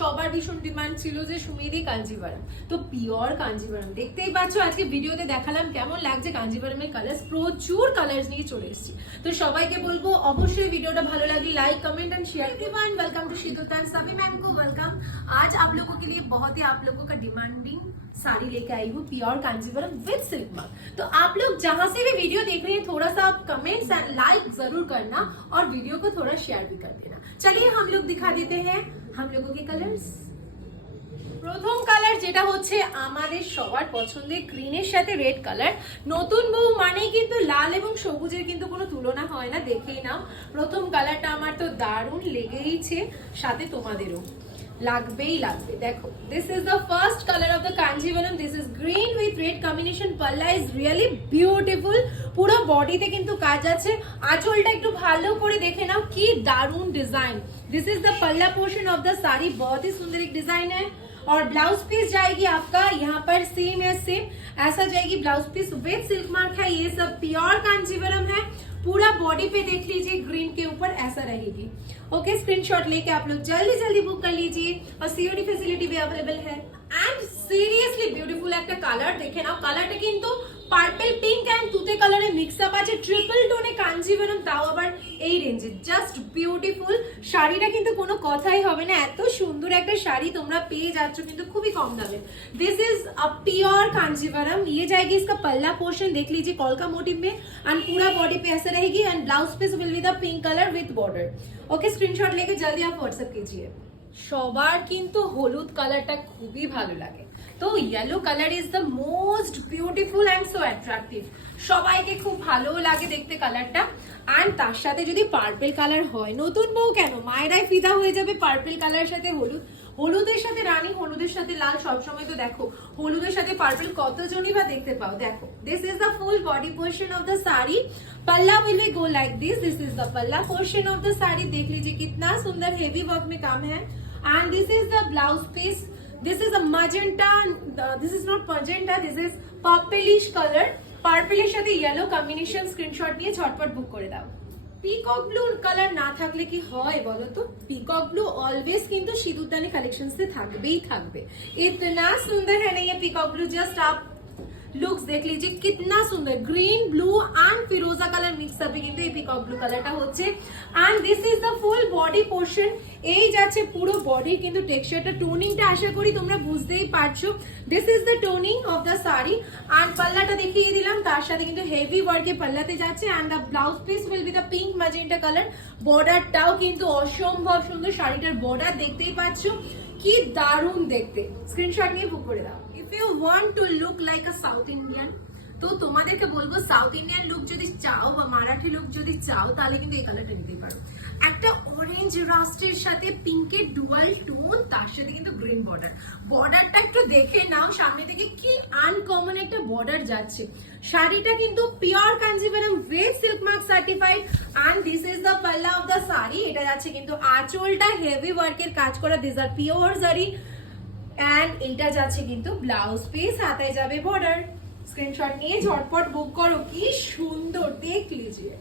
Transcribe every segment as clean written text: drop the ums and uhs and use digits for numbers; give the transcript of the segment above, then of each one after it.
সবার ভীষণ ডিমান্ড ছিল যে সুমেদি কাঞ্জিভারাম, তো পিওর কাঞ্জিভারাম দেখতেই পাচ্ছ। আজকে ভিডিওতে দেখালাম কেমন লাগছে কাঞ্জিভারামের কালার, প্রচুর কালার্স নিয়ে চলে এসেছি। তো সবাইকে বলবো অবশ্যই ভিডিयोটা ভালো लगे like comment and share. Everyone welcome to शीतुतान, सभी मैम को वेलकम। आज आप लोगों के लिए बहुत ही आप लोगों का डिमांडिंग साड़ी लेके आई हूँ pure Kanjivaram with silk mark. तो आप लोग जहां से भी वीडियो देख रहे हैं थोड़ा सा आप कमेंट्स एंड लाइक जरूर करना और वीडियो को थोड़ा शेयर भी कर देना। चलिए हम लोग दिखा देते हैं हम लोगों के कलर्स। প্রথম কালার যেটা হচ্ছে আমাদের সবার পছন্দের গ্রিনের সাথে রেড কালার। নতুন বউ মানেই কিন্তু লাল এবং সবুজের কিন্তু কোনো তুলনা হয় না, দেখেই নাও। প্রথম কালারটা আমার তো দারুণ লেগেইছে, সাথে তোমাদেরও লাগবেই লাগবে। দেখো, this is the first colour of the Kanjivaram. This is green with red combination. পাল্লা ইজ রিয়েলি বিউটিফুল, পুরো বডিতে কিন্তু কাজ আছে। আঁচলটা একটু ভালো করে দেখে নাও, কি দারুণ ডিজাइन। This is the palla portion of the sari, बहुत ही सुंदर एक डिजाइन है। और ब्लाउज पीस जाएगी आपका यहाँ पर सेम है, सेम ऐसा जाएगी blouse peace with silk mark है। ये सब प्योर कांजीवरम है। पूरा बॉडी पे देख लीजिए ग्रीन के ऊपर ऐसा रहेगी। ओके, स्क्रीनशॉट लेके आप लोग जल्दी जल्दी बुक कर लीजिए और सीओडी फैसिलिटी भी अवेलेबल है। एंड सीरियसली ब्यूटीफुल एक कलर देखे ना, कलरটা কিন্তু পার্পল পিঙ্ক এন্ড তুতে কালারে মিক্স আপ আছে, ট্রিপল টোনে কাঞ্জিভারাম, তাও আবার এই রেঞ্জে। Just beautiful. শাড়িটা কিন্তু কোনো কথাই হবে না, এত সুন্দর একটা শাড়ি তোমরা পেয়ে যাচ্ছ কিন্তু খুবই কম দামে। This is a pure Kanjivaram. ये जाएगी इसका पल्ला पोर्शन, देख लीजिए कॉलका मोटिव में, एंड पूरा बॉडी पे ऐसा रहेगी। And blouse piece will be the pink colour with border. Okay, screenshot लेके जल्दी आप व्हाट्सएप कीजिए। সবার কিন্তু হলুদ কালারটা খুবই ভালো লাগে, তো yellow colour is the most beautiful and so attractive. সবাইকে খুব ভালো লাগে দেখতে কালারটা। এন্ড তার সাথে যদি পার্পল কালার হয়, নতুন বউ কেন মায়েরাই ফিদা হয়ে যাবে পার্পল কালারের সাথে হলুদ, হলুদের সাথে রানী, হলুদের সাথে লাল। সবসময় তো দেখো হলুদের সাথে পার্পল কতজনই বা দেখতে পাও। দেখো, this is the full body portion of the sari. Palla will be go like this. This is the palla portion of the sari. देख लीजिए कितना सुंदर हेवी वर्क में काम है। And this is the blouse piece. This is a magenta. This is not magenta. This is purplish color. Purple এর সাথে yellow combination। Screenshot নিয়ে ঝটপট বুক করে দাও। পিকক ব্লু কালার না থাকলে কি হয় বলো তো? পিকক ব্লू অলওয়েজ কিন্তু সিঁদুরদানি কালেকশনস এ থাকবেই থাকবে। इतना सुंदर है ना ये पिकॉक ब्लू। जस्ट आप लुक्स देख लीजिए कितना सुंदर, ग्रीन ब्लू एंड फिरोजा कलर मिक्स হবে কিন্তু এই পিকক ব্লু কালারটা হচ্ছে। And this is the full body portion. এই যাচ্ছে পুরো বডির কিন্তু টেক্সচারটা, টোনিংটা আশা করি তোমরা বুঝতেই পারছো। This is the toning of the sari. And পাল্লাটা দেখিয়ে দিলাম, তার সাথে কিন্তু হেভি ওয়ার্কে পাল্লাতে যাচ্ছে। And the blouse piece will be the pink magenta colour. বর্ডারটাও কিন্তু অসম্ভব সুন্দর, শাড়িটার বর্ডার দেখতেই পাচ্ছো কি দারুণ দেখতে। স্ক্রিনশট নিয়ে বুক করে দাও। If you want to look like a south Indian, তো তোমাদেরকে বলবো সাউথ ইন্ডিয়ান লুক যদি চাও বা মারাঠি লুক যদি চাও, তাহলে কিন্তু এই কালারটা নিতেই পারো। একটা অরেঞ্জ রাস্টের সাথে পিঙ্কের ডুয়াল টোন, তার সাথে কিন্তু গ্রিন বর্ডার। বর্ডারটা একটু দেখে নাও সামনে থেকে, কি আনকমন একটা বর্ডার যাচ্ছে। শাড়িটা কিন্তু pure Kanjeevaram with silk mark certified. And this is the palla of the sari. এটা যাচ্ছে কিন্তু আঁচলটা হেভি ওয়ার্কের কাজ করা, this are pure zari. And এইটা যাচ্ছে কিন্তু ব্লাউজ পিস, হাতে যাবে বর্ডার। স্ক্রিনশট নিয়ে ঝটপট বুক করো। কি সুন্দর, দেখ লিজিয়ে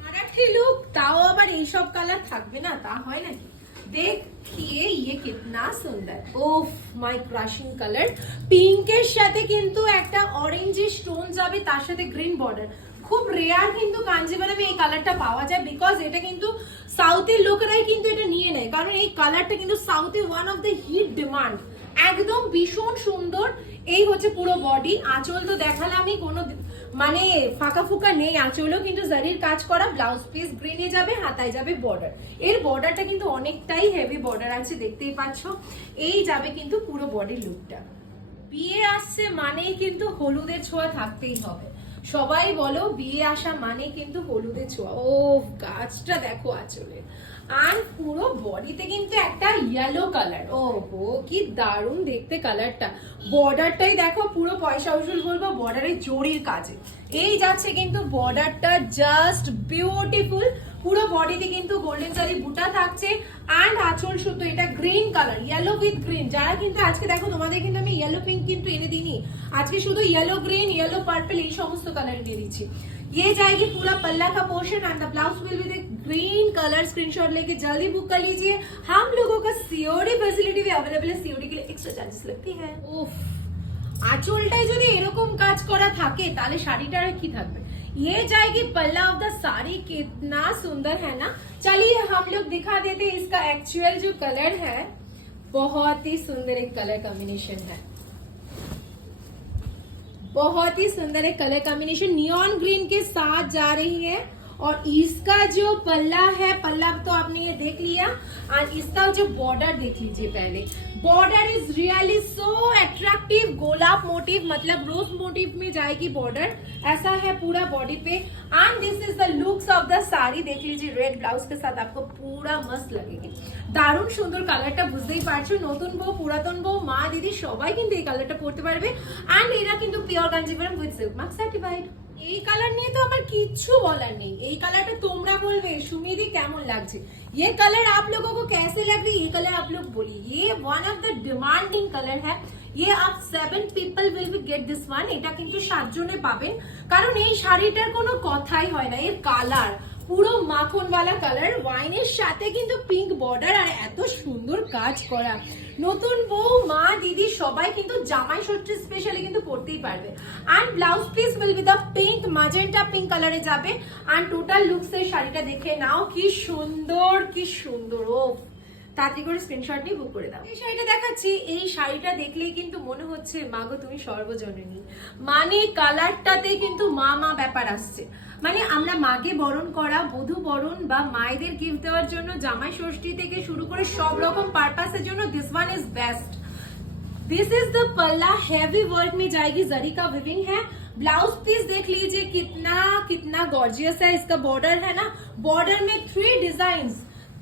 মারাঠি লুক, তাও আবার এইসব কালার থাকবে না, তা হয় নাকি? देखिए ये कितना सुंदर, ओफ माय क्रशिंग कलर। পিঙ্কের সাথে কিন্তু একটা অরেঞ্জিশ টোন যাবে, তার সাথে গ্রিন বর্ডার। খুব রেয়ার কিন্তু কাঞ্জিভারামে এই কালারটা পাওয়া যায়, বিকজ এটা কিন্তু সাউথের লোকেরাই কিন্তু এটা নিয়ে নেয়, কারণ এই কালারটা কিন্তু সাউথে one of the hit demand. একদম ভীষণ সুন্দর। এই হচ্ছে পুরো বডি। আঁচল তো দেখালামই, কোনো মানে ফাঁকা ফুকা নেই, আঁচলও কিন্তু জারির কাজ করা। ব্লাউজ পিস গ্রিনে যাবে, হাতায় যাবে বর্ডার। এর বর্ডারটা কিন্তু অনেকটাই হেভি বর্ডার আছে, দেখতেই পাচ্ছ। এই যাবে কিন্তু পুরো বডির লুকটা। বিয়ে আসছে মানেই কিন্তু হলুদের ছোঁয়া থাকতেই হবে। সবাই বলো বিয়ে আসা মানে কিন্তু হলুদের ছোঁয়া। ও গাছটা দেখো আঁচলে, আর পুরো বডিতে কিন্তু একটা ইয়েলো কালার, ও হো কি দারুণ দেখতে কালারটা। বর্ডারটাই দেখো পুরো পয়সা উসুল বলবো বর্ডারের জরির কাজে এই যাচ্ছে কিন্তু বর্ডারটা জাস্ট বিউটিফুল। পুরো বডিতে কিন্তু গোল্ডেন জারি বুটা থাকছে এন্ড আঁচল সুতো এটা green colour, yellow with green. যারা কিন্তু আজকে দেখো তোমাদের কিন্তু আমি ইয়েলো পিঙ্ক কিন্তু এনে দিইনি, আজকে শুধু ইয়েলো গ্রিন ইয়েলো পার্পল এই সমস্ত কালার দিয়ে দিচ্ছি। ये जाएगी पूरा पल्ला का portion and the blouse will be the green colour. Screenshot लेके जल्दी बुक कर लीजिए। हम लोगों का सीओडी फैसिलिटी भी अवेलेबल है, सीओडी के लिए एक्स्ट्रा चार्जेस लगती है। उफ, आंचलटाই যদি এরকম কাজ করা থাকে তাহলে শাড়িটার কি থাকবে। ये जाएगी पल्ला ऑफ द साड़ी, कितना सुंदर है ना। चलिए हम लोग दिखा देते हैं इसका एक्चुअल जो कलर है, बहुत ही सुंदर एक कलर कॉम्बिनेशन है, बहुत ही सुंदर एक कलर कॉम्बिनेशन नियॉन ग्रीन के साथ जा रही है। और इसका जो पल्ला है, पल्ला तो आपने ये देख लिया और इसका जो बॉर्डर देख लीजिए पहले। Border is really so attractive, गोलाप मोटिव मतलब रोज मोटिव में जाएगी बॉर्डर, ऐसा है पूरा बॉडी पे। And this is the looks of the sari, देख लीजिए रेड ब्लाउज के साथ आपको पूरा मस्त लगेगी। দারুণ সুন্দর কালারটা, বুঝতেই পারছো নতুন বউ পুরাতন বউ মা দিদি সবাই কিন্তু এই কালারটা পরতে পারবে। এন্ড এটা কিন্তু pure Kanjivaram with silk mark certified. এই কালার নিয়ে তো আমার কিচ্ছু বলার নেই, এই কালারটা তোমরা বলবে সুমিদি কেমন লাগছে, ये कलर आप लोगों को कैसे लग रही है, ये कलर आप लोग बोलिए। ये one of the demanding colour है, ये आप 7 people will be get this one। এটা কিন্তু 7 জনে পাবেন, কারণ এই শাড়িটার কোনো কথাই হয় না। এর কালার পুরো মাখনওয়ালা কালার, ওয়াইনের সাথে কিন্তু পিঙ্ক বর্ডার আর এত সুন্দর কাজ করা। নতুন বউ মা দিদি সবাই কিন্তু জামাই ষষ্ঠী স্পেশালি কিন্তু পরতেই পারবে। And blouse piece will be the pink magenta pink কালারে যাবে। এন্ড টোটাল লুকস এর শাড়িটা দেখে নাও কি সুন্দর কি সুন্দর। ও তাড়াতাড়ি করে স্ক্রিনশট নিয়ে বুক করে দাও। এই শাড়িটা দেখাচ্ছি, এই শাড়িটা দেখলেই কিন্তু মনে হচ্ছে মাগো তুমি সর্বজননী, মানে কালারটাতে কিন্তু মা মা ব্যাপার আসছে। মানে আমরা মাকে বরণ করা, বধূ বরণ বা মায়েদের গিফট দেওয়ার জন্য জামাই ষষ্ঠী থেকে শুরু করে সব রকম পারপাসের জন্য this one is best. This is the पल्ला, हैवी वर्क में जाएगी, जरी का विविंग है। ब्लाउज पीस देख लीजिए कितना कितना गॉर्जियस है। इसका बॉर्डर है ना, बॉर्डर में 3 डिजाइन,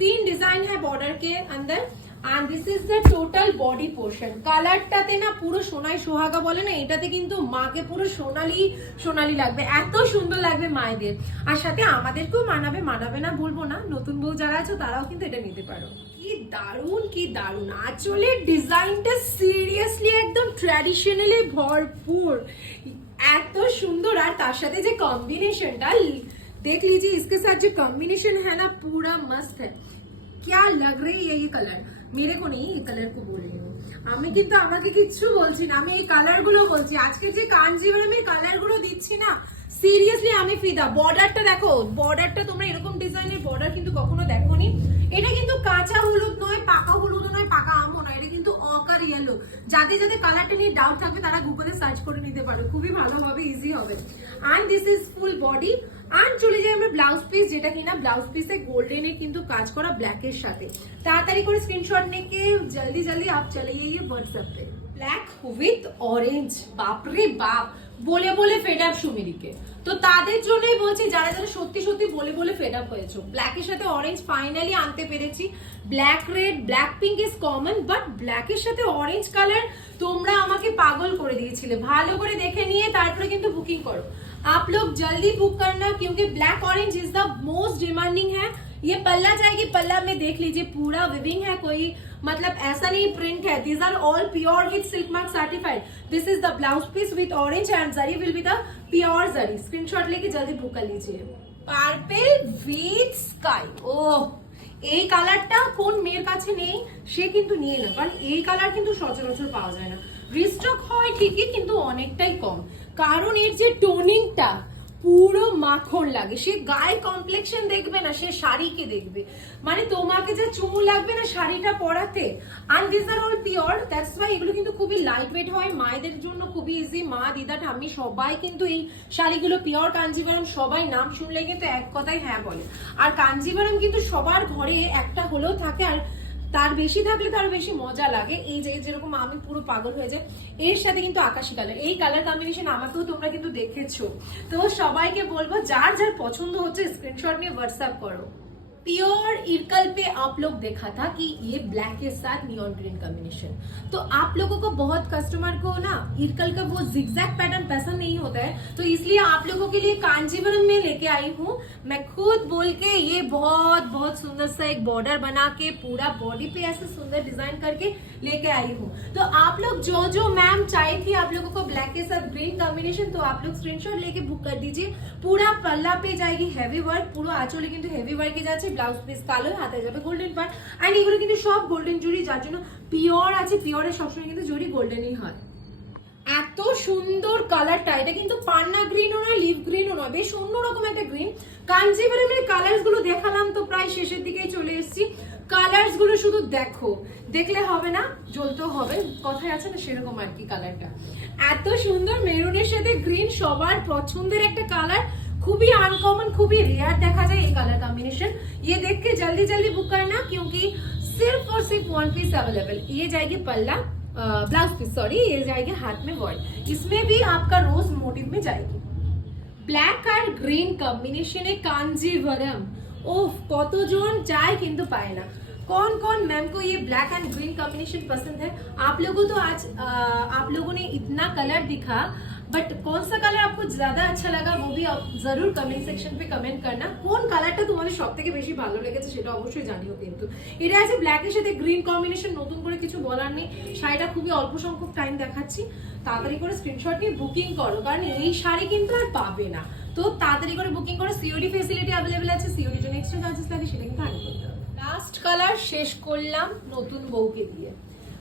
3 डिजाइन है बॉर्डर के अंदर। And this is the total body portion. কালারটাতে না পুরো সোনাই সোহাগা বলে না, এটাতে কিন্তু মাকে পুরো সোনালি সোনালি লাগবে, এত সুন্দর লাগবে মায়েদের। আর সাথে আমাদেরকেও মানাবে, মানাবে না বলবো না, নতুন বউ যারা আছো তারাও কিন্তু এটা নিতে পারো। কি দারুন কি দারুন, আঁচলের ডিজাইনটা সিরিয়াসলি একদম ট্র্যাডিশনালি ভরপুর, এত সুন্দর। আর তার সাথে যে কম্বিনেশনটা देख लीजिए, इसके साथ जो कॉम्बिनेशन है ना पूरा मस्त है। क्या लग रही है ये कलर, मेरे को नहीं, ये कलर को बोल रही हूँ আমি, কিন্তু আমাকে কিচ্ছু বলছি না, আমি এই কালার গুলো বলছি। আজকে যে কাঞ্জিভারমে কালার গুলো দিচ্ছি না সিরিয়াসলি আমি ফিদা। বর্ডারটা দেখো, বর্ডারটা তোমরা এরকম ডিজাইনের বর্ডার কিন্তু কখনো দেখোনি। এটা কিন্তু কাঁচা হলুদ নয়, পাকা হলুদ নয়, পাকা আমও নয়, এটা কিন্তু অকার ইয়েলো। যাদের যাদের কালারটা নিয়ে ডাউট থাকবে তারা গুগলে সার্চ করে নিতে পারো, খুবই ভালো হবে, ইজি হবে। And this is full body. আর চলে যাই আমরা ব্লাউজ পিস, যেটা কিনা ব্লাউজ পিসে গোল্ডেনের কিন্তু কাজ করা ব্ল্যাকের সাথে। তাড়াতাড়ি করে স্ক্রিনশট নিয়ে জলদি জলদি আপ চলে যাইয়ে হোয়াটসঅ্যাপ पे। ব্ল্যাক উইথ অরেঞ্জ, বাপরে বাপ, বলে বলে ফেড আপ সুমিরিকে। তো তাদের জন্যই বলছি যারা যারা সত্যি সত্যি বলে বলে ফেড আপ হয়েছো, ব্ল্যাকের সাথে অরেঞ্জ ফাইনালি আনতে পেরেছি। Black red black pink is common, but ব্ল্যাকের সাথে অরেঞ্জ কালার তোমরা আমাকে পাগল করে দিয়েছিলে। ভালো করে দেখে নিয়ে তারপরে কিন্তু বুকিং করো। आप लोग जल्दी बुक करना, क्योंकि black orange is the most demanding है। ये पल्ला जाएगी, पल्ला में देख लीजिए पूरा विविंग है, कोई मतलब ऐसा नहीं प्रिंट है। These are all pure with silk mark certified. This is the blouse piece with orange and zari will be the pure zari. Screenshot लेके जल्दी बुक कर लीजिए। पार्पल विथ स्काई, ओह এই কালারটা কোন মেয়ের কাছে নেই সে কিন্তু নিয়ে না, কারণ এই কালার কিন্তু সচরাচর পাওয়া যায় না। রিস্টক হয় ঠিকই কিন্তু অনেকটাই কম, কারণ এর যে টোনিংটা পুরো মাখন লাগে। সে গায়ে কমপ্লেক্সন দেখবে না, সে শাড়িকে দেখবে, মানে তোমাকে যা চুমু লাগবে না শাড়িটা পরাতে। And this are all pure, that's why এগুলো কিন্তু খুবই লাইট ওয়েট হয়, মায়েদের জন্য খুবই ইজি। মা দিদা ঠাম্মি সবাই কিন্তু এই শাড়িগুলো পিওর কাঞ্জিভারম, সবাই নাম শুনলে কিন্তু এক কথাই হ্যাঁ বলে। আর কাঞ্জিভারম কিন্তু সবার ঘরে একটা হলেও থাকে, আর তার বেশি থাকলে তার বেশি মজা লাগে। এই যে যেরকম আমি পুরো পাগল হয়ে যায় এর সাথে কিন্তু আকাশি কালার, এই কালার কম্বিনেশন আমাকেও তোমরা কিন্তু দেখেছো। তো সবাইকে বলবো যার যার পছন্দ হচ্ছে স্ক্রিনশট নিয়ে হোয়াটসঅ্যাপ করো। प्योर इरकल पे आप लोग देखा था कि ये ब्लैक के साथ नियॉन ग्रीन कॉम्बिनेशन, तो आप लोगों को बहुत कस्टमर को ना इरकल का वो जिगजैग पैटर्न पसंद नहीं होता है, तो इसलिए आप लोगों के लिए कांजीवरम में लेके आई हूँ मैं खुद बोल के। ये बहुत बहुत सुंदर सा एक बॉर्डर बना के पूरा बॉडी पे ऐसे सुंदर डिजाइन करके लेके आई हूँ। तो आप लोग जो जो मैम चाहिए थी आप लोगों को ब्लैक के साथ ग्रीन कॉम्बिनेशन, तो आप लोग स्क्रीनशॉट लेके बुक कर दीजिए। पूरा पल्ला पे जाएगी हैवी वर्क, পুরো আঁচলে কিন্তু হেভি ওয়ার্কে যাচ্ছে, ব্লাউজ পিস কালো, হাতে যাবে গোল্ডেন পার, এন্ড এগুলো কিন্তু সব গোল্ডেন জুড়ি, যার জন্য পিওর আছে। পিওরে সবসময় কিন্তু জুড়ি গোল্ডেনই হয়। এত সুন্দর কালারটা, এটা কিন্তু পান্না গ্রিনও নয়, লিভ গ্রিনও নয়, বেশ অন্যরকম একটা গ্রিন। কাঞ্জিভারমের কালার্স গুলো দেখালাম তো প্রায় শেষের দিকেই চলে এসেছি। কালার্স গুলো শুধু দেখো, দেখলে হবে না, জ্বলতেও হবে, কথায় আছে না সেরকম আর কি। কালারটা এত সুন্দর, মেরুনের সাথে গ্রিন সবার পছন্দের একটা কালার, खूबी अनकॉमन, खूबी रेयर देखा जाए ये कलर कॉम्बिनेशन। ये देख के जल्दी जल्दी बुक करना, क्योंकि सिर्फ और सिर्फ वन पीस अवेलेबल। ये जाएगी पल्ला, ब्लाउज पीस सॉरी, ये जाएगी हाथ में वर्ड, इसमें भी आपका रोज मोटिव में जाएगी। ब्लैक और ग्रीन कॉम्बिनेशन कांजीवरम, ओह कतजन चाय किंतु पाए ना। कौन कौन मैम को ये ब्लैक एंड ग्रीन कॉम्बिनेशन पसंद है? आप लोगों तो आज आप लोगों ने इतना कलर दिखा, बट कौन सा कलर आपको ज्यादा अच्छा लगा वो भी आप जरूर कमेंट सेक्शन पे कमेंट करना। কোন কালারটা তোমাদের সবথেকে বেশি ভালো লেগেছে সেটা অবশ্যই জানিও। কিন্তু এটা আছে ব্ল্যাকের সাথে গ্রিন কম্বিনেশন, নতুন করে কিছু বলার নেই। শাড়িটা খুবই অল্প সংখ্যক টাইম দেখাচ্ছি, তাড়াতাড়ি করে স্ক্রিনশট নিয়ে বুকিং করো, কারণ এই শাড়ি কিন্তু আর পাবে না। তো তাড়াতাড়ি করে বুকিং করো। সিওডি ফেসিলিটি अवेलेबल আছে, সিওডির জন্য এক্সট্রা চার্জেস লাগে, সেটা কিন্তু আগে করতে হবে। লাস্ট কালার শেষ করলাম নতুন বউকে দিয়ে,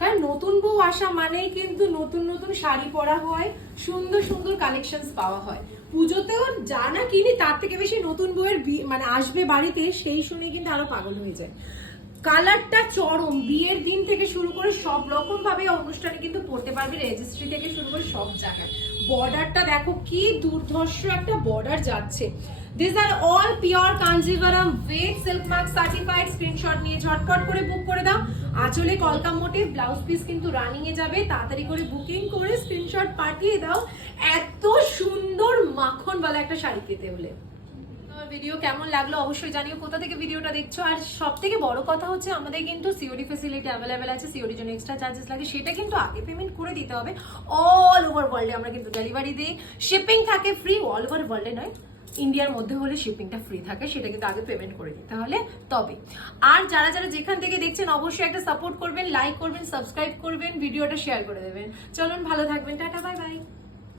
কারণ নতুন বউ আসা মানেই কিন্তু নতুন নতুন শাড়ি পরা হয়, সুন্দর সুন্দর কালেকশনস পাওয়া হয়। পুজোতেও যা না কিনি তার থেকে বেশি নতুন বউয়ের মানে আসবে বাড়িতে, সেই শুনে কিন্তু আরো পাগল হয়ে যায়। কালারটা চরম, বিয়ের দিন থেকে শুরু করে সব রকম ভাবে অনুষ্ঠানে কিন্তু পড়তে পারবে, রেজিস্ট্রি থেকে শুরু করে সব জায়গায়। বর্ডারটা দেখো কি দুর্ধর্ষ একটা বর্ডার যাচ্ছে। These are all pure Kanjivaram weight silk mark certified। Screenshot নিয়ে ঝটপট করে বুক করে দাও। আঁচলে কলকা মোটিভ, ব্লাউজ পিস কিন্তু রানিং এ যাবে, তাড়াতাড়ি করে বুকিং করে স্ক্রিনশট পাঠিয়ে দাও। এত সুন্দর মাখনওয়ালা একটা শাড়ি পেতে হলে। ভিডিও কেমন লাগলো অবশ্যই জানিও, কোথা থেকে ভিডিওটা দেখছো। আর সব থেকে বড় কথা হচ্ছে আমাদের কিন্তু সিওডি ফেসিলিটি अवेलेबल আছে। সিওডির জন্য এক্সট্রা চার্জেস লাগে, সেটা কিন্তু আগে পেমেন্ট করে দিতে হবে। অল ওভার ওয়ার্ল্ডে আমরা কিন্তু ডেলিভারি দিই, শিপিং থাকে ফ্রি। অল ওভার ওয়ার্ল্ডে নয়, ইন্ডিয়ার মধ্যে হলে শিপিংটা ফ্রি থাকে, সেটা কিন্তু আগে পেমেন্ট করে দিতে হলে তবে। আর যারা যারা যেখান থেকে দেখছেন অবশ্যই একটা সাপোর্ট করবেন, লাইক করবেন, সাবস্ক্রাইব করবেন, ভিডিওটা শেয়ার করে দেবেন। চলুন ভালো থাকবেন, টাটা বাই বাই।